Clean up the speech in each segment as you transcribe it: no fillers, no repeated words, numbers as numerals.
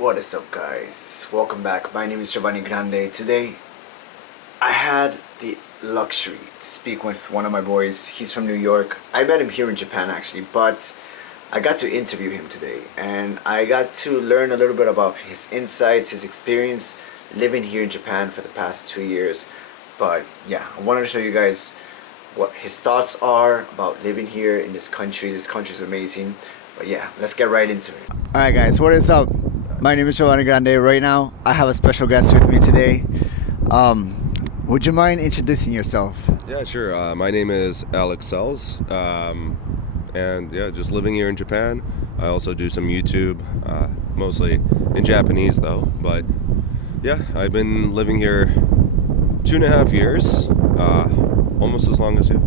What is up, guys? Welcome back. My name is Giovanni Grande. Today, I had the luxury to speak with one of my boys. He's from New York. I met him here in Japan actually, but I got to interview him today and I got to learn a little bit about his insights, his experience living here in Japan for the past 2 years. But yeah, I wanted to show you guys what his thoughts are about living here in this country. This country is amazing. But yeah, let's get right into it. Alright guys, what is up? My name is Giovanni Grande. Right now, I have a special guest with me today. Would you mind introducing yourself? Yeah, sure. My name is Alex Sells, and yeah, just living here in Japan. I also do some YouTube, mostly in Japanese though. But yeah, I've been living here 2.5 years, almost as long as you.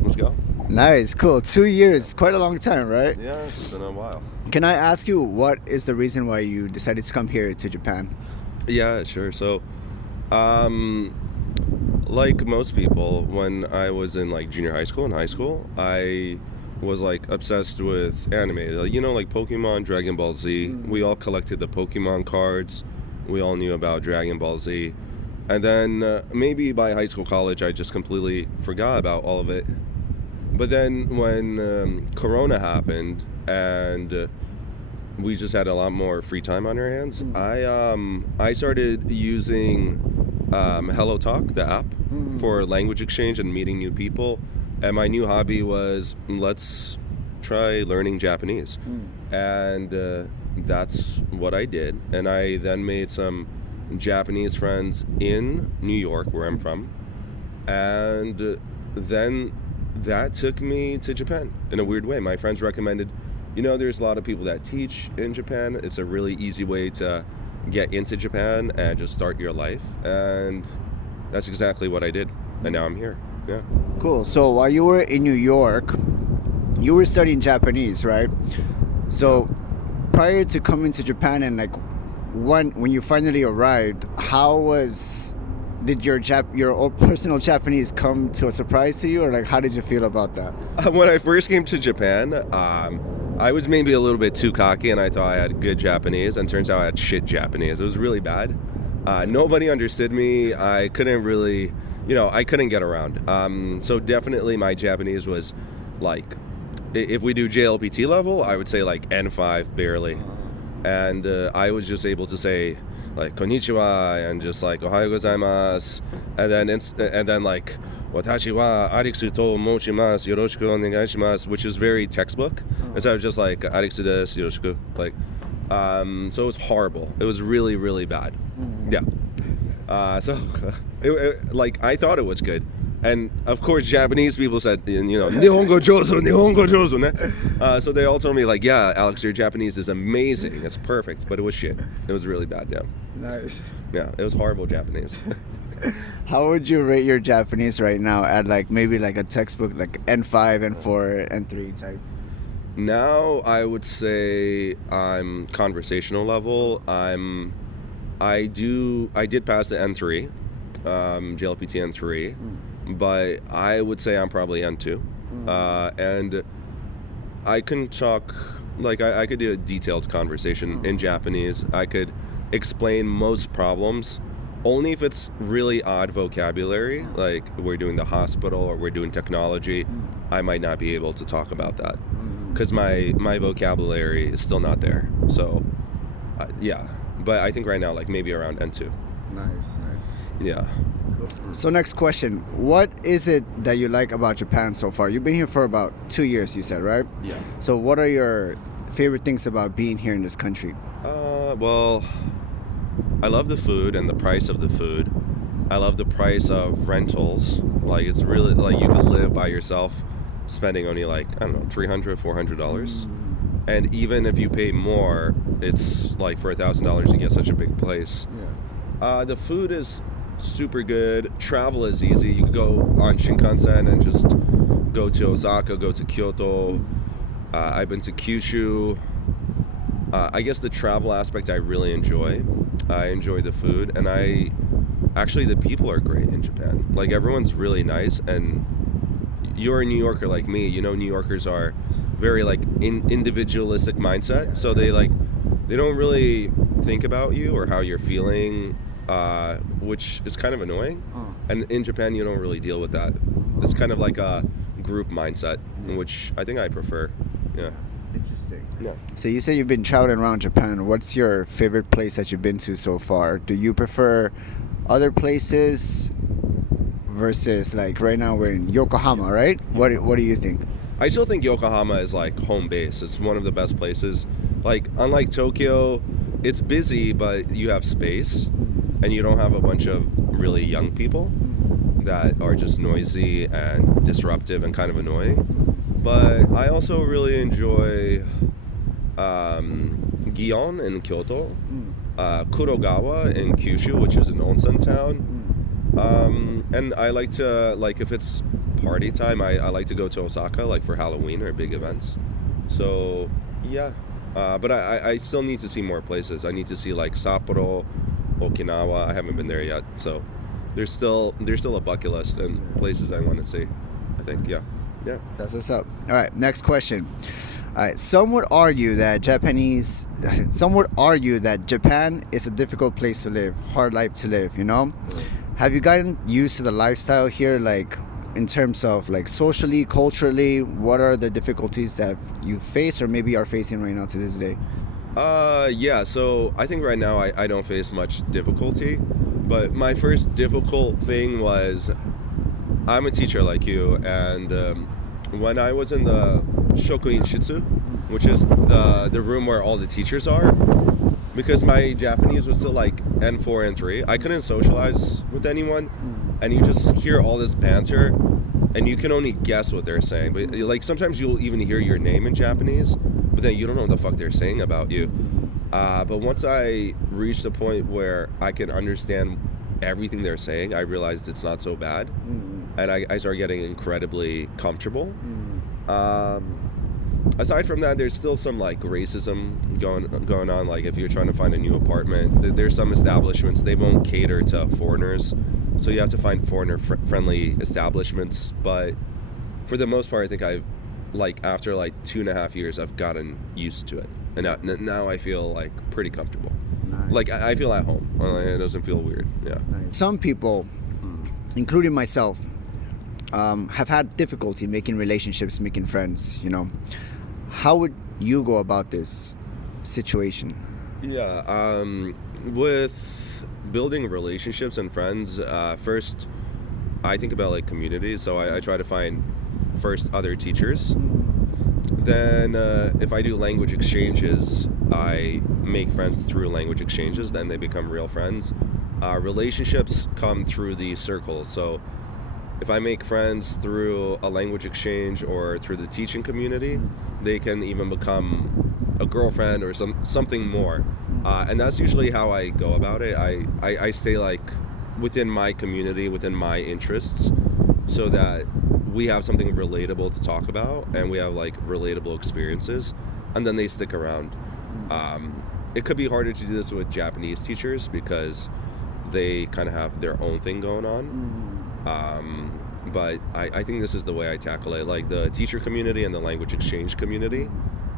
Let's go. Nice, cool. 2 years, quite a long time, right? Yeah, it's been a while. Can I ask you what is the reason why you decided to come here to Japan? Yeah, sure. So, like most people, when I was in like junior high school and high school, I was like obsessed with anime. Like Pokemon, Dragon Ball Z. We all collected the Pokemon cards. We all knew about Dragon Ball Z. And then maybe by high school, college, I just completely forgot about all of it. But then when Corona happened and we just had a lot more free time on our hands, I started using HelloTalk, the app, for language exchange and meeting new people. And my new hobby was, let's try learning Japanese. And that's what I did. And I then made some Japanese friends in New York, where I'm from. And then that took me to Japan in a weird way. My friends recommended, there's a lot of people that teach in Japan. It's a really easy way to get into Japan and just start your life. And that's exactly what I did. And now I'm here. Yeah. Cool. So while you were in New York, you were studying Japanese, right? So prior to coming to Japan and when you finally arrived, did your own personal Japanese come to a surprise to you, or how did you feel about that? When I first came to Japan, I was maybe a little bit too cocky and I thought I had good Japanese, and turns out I had shit Japanese. It was really bad. Nobody understood me. I couldn't really, I couldn't get around. So definitely my Japanese was if we do JLPT level, I would say N5 barely. And I was just able to say konnichiwa and just ohayo gozaimasu, and then watashi wa ariksu to mochimasu yoroshiku onegai shimasu, which is very textbook, instead of just ariksu desu yoroshiku. So it was horrible. It was really, really bad. Yeah. So I thought it was good. And of course, Japanese people said, Nihongo jozu, Nihongo jozu, ne? So they all told me, yeah, Alex, your Japanese is amazing. It's perfect. But it was shit. It was really bad, yeah. Nice. Yeah, it was horrible Japanese. How would you rate your Japanese right now at maybe a textbook, N5, N4, N3 type? Now, I would say I'm conversational level. I did pass the N3, JLPT N3. But I would say I'm probably N2. And I can talk, I could do a detailed conversation in Japanese. I could explain most problems, only if it's really odd vocabulary, like we're doing the hospital or we're doing technology. I might not be able to talk about that because my vocabulary is still not there. So, yeah. But I think right now, maybe around N2. Nice. Yeah. So next question, what is it that you like about Japan so far? You've been here for about 2 years, you said, right? Yeah. So what are your favorite things about being here in this country? Well, I love the food and the price of the food. I love the price of rentals. It's really, you can live by yourself spending only $300, $400. And even if you pay more, it's for $1,000 to get such a big place. Yeah. The food is super good. Travel is easy. You can go on Shinkansen and just go to Osaka, go to Kyoto. I've been to Kyushu. I guess the travel aspect I really enjoy. I enjoy the food, and the people are great in Japan. Everyone's really nice, and you're a New Yorker like me. New Yorkers are very like individualistic mindset. So they don't really think about you or how you're feeling, which is kind of annoying. And in Japan, you don't really deal with that. It's kind of like a group mindset, which I think I prefer. Yeah. Interesting. Yeah. So you say you've been traveling around Japan. What's your favorite place that you've been to so far? Do you prefer other places versus, like, right now we're in Yokohama, right? What do you think? I still think Yokohama is like home base. It's one of the best places. Like, unlike Tokyo, it's busy, but you have space, and you don't have a bunch of really young people that are just noisy and disruptive and kind of annoying. But I also really enjoy Gion in Kyoto, Kurogawa in Kyushu, which is an onsen town. And I like to, like, if it's party time, I like to go to Osaka, like for Halloween or big events. So, yeah. But I still need to see more places. I need to see, like, Sapporo, Okinawa. I haven't been there yet. So there's still a bucket list and places I want to see, I think. Yeah. That's what's up. All right, next question. All right, some would argue that Japan is a difficult place to live, hard life to live, you know? Have you gotten used to the lifestyle here, like, in terms of, like, socially, culturally? What are the difficulties that you face or maybe are facing right now to this day? Yeah, so I think right now I don't face much difficulty, but my first difficult thing was, I'm a teacher like you, and when I was in the Shokuin Shitsu, which is the room where all the teachers are, because my Japanese was still like N4, N3, I couldn't socialize with anyone, and you just hear all this banter, and you can only guess what they're saying. But, like, sometimes you'll even hear your name in Japanese, but then you don't know what the fuck they're saying about you. But once I reached the point where I can understand everything they're saying, I realized it's not so bad. And I started getting incredibly comfortable. Aside from that, there's still some, like, racism going on. Like, if you're trying to find a new apartment, there's some establishments, they won't cater to foreigners, so you have to find foreigner-friendly establishments. But for the most part, I think after like 2.5 years, I've gotten used to it, and now I feel like pretty comfortable. Nice. Like, I feel at home. It doesn't feel weird. Yeah. Nice. Some people, including myself, have had difficulty making relationships, making friends, you know. How would you go about this situation? Yeah, with building relationships and friends, first, I think about, like, communities. So I try to find first other teachers. Then if I do language exchanges, I make friends through language exchanges. Then they become real friends. Relationships come through the circles. So if I make friends through a language exchange or through the teaching community, they can even become a girlfriend or something more. And that's usually how I go about it. I stay, like, within my community, within my interests, so that we have something relatable to talk about and we have, like, relatable experiences, and then they stick around. It could be harder to do this with Japanese teachers because they kind of have their own thing going on. But I think this is the way I tackle it, like the teacher community and the language exchange community.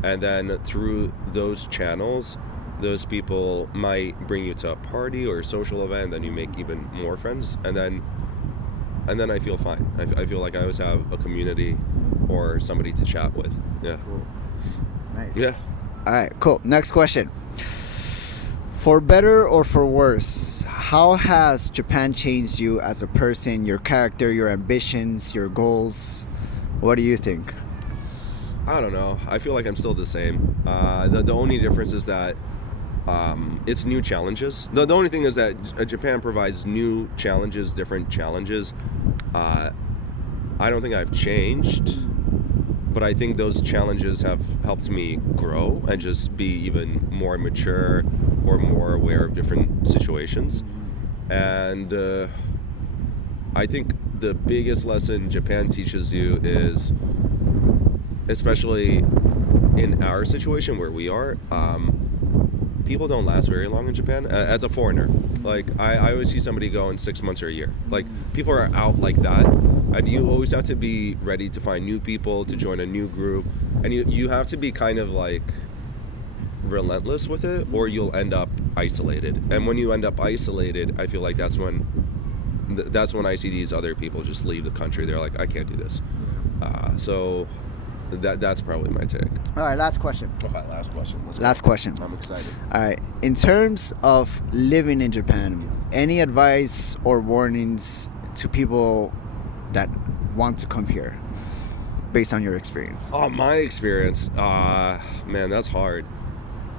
And then through those channels, those people might bring you to a party or a social event, then you make even more friends. And then I feel fine. I feel like I always have a community or somebody to chat with. Yeah. Cool. Nice. Yeah. All right, cool. Next question. For better or for worse, how has Japan changed you as a person, your character, your ambitions, your goals? What do you think? I don't know. I feel like I'm still the same. The only difference is that it's new challenges. The only thing is that Japan provides new challenges, different challenges. I don't think I've changed, but I think those challenges have helped me grow and just be even more mature or more aware of different situations. And I think the biggest lesson Japan teaches you is, especially in our situation where we are, people don't last very long in Japan as a foreigner. Like, I always see somebody go in 6 months or a year. Like, people are out like that, and you always have to be ready to find new people, to join a new group. and you have to be kind of like relentless with it, or you'll end up isolated. And when you end up isolated, I feel like that's when I see these other people just leave the country. They're like, I can't do this. So that's probably my take. All right, last question. Okay, last question. Last question. I'm excited. All right. In terms of living in Japan, any advice or warnings to people that want to come here based on your experience? Oh, my experience. Man, that's hard.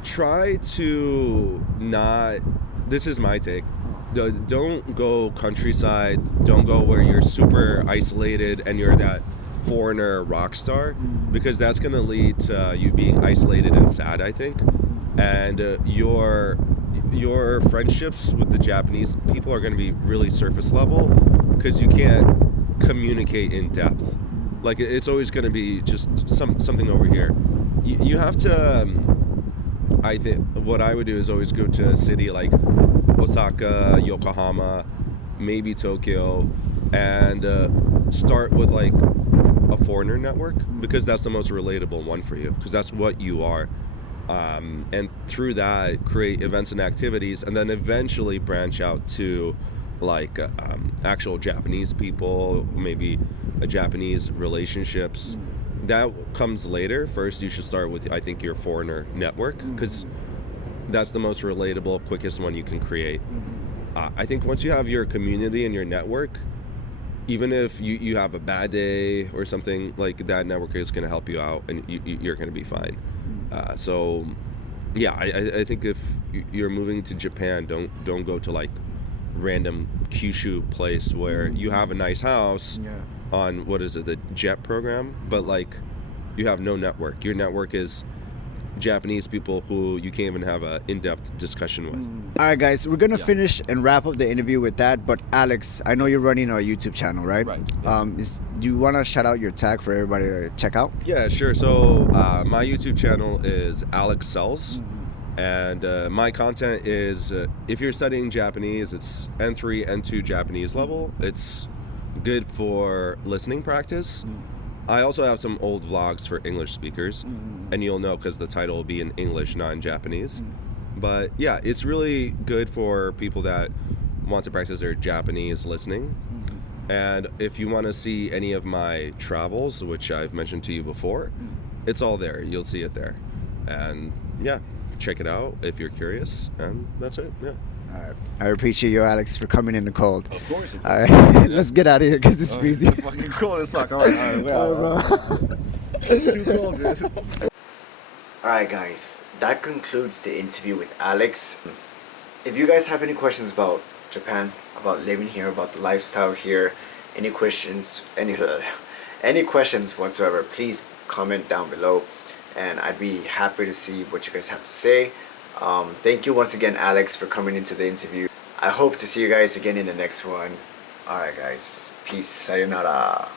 Try to not. This is my take. Don't go countryside. Don't go where you're super isolated and you're that foreigner rock star, because that's going to lead to you being isolated and sad, I think. And your friendships with the Japanese people are going to be really surface level, because you can't communicate in depth. Like, it's always going to be just something over here. You have to. I think what I would do is always go to a city like Osaka, Yokohama, maybe Tokyo, and start with like a foreigner network, because that's the most relatable one for you, because that's what you are. And through that, create events and activities, and then eventually branch out to like actual Japanese people, maybe Japanese relationships. That comes later. First, you should start with, I think, your foreigner network, because that's the most relatable, quickest one you can create. I think once you have your community and your network, even if you have a bad day or something, like, that network is going to help you out, and you're going to be fine. So, yeah, I think if you're moving to Japan, don't go to like random Kyushu place where you have a nice house on, what is it, the JET program, but like you have no network. Your network is Japanese people who you can't even have an in-depth discussion with. All right, guys, we're gonna finish and wrap up the interview with that. But Alex, I know you're running a YouTube channel, right? Right. Do you want to shout out your tag for everybody to check out? Yeah, sure. So my YouTube channel is Alex Sells, and my content is if you're studying Japanese, it's N3, N2 Japanese level. It's good for listening practice. I also have some old vlogs for English speakers, and you'll know because the title will be in English, not in Japanese. But yeah, it's really good for people that want to practice their Japanese listening. And if you want to see any of my travels, which I've mentioned to you before, it's all there. You'll see it there. And yeah, check it out if you're curious. And that's it. Yeah. All right. I appreciate you, Alex, for coming in the cold. Of course. All right, let's get out of here because it's freezing. It's fucking cold as fuck. All right. Too cold, dude. All right, guys, that concludes the interview with Alex. If you guys have any questions about Japan, about living here, about the lifestyle here, any questions whatsoever, please comment down below, and I'd be happy to see what you guys have to say. Thank you once again, Alex, for coming into the interview. I hope to see you guys again in the next one. Alright, guys. Peace. Sayonara.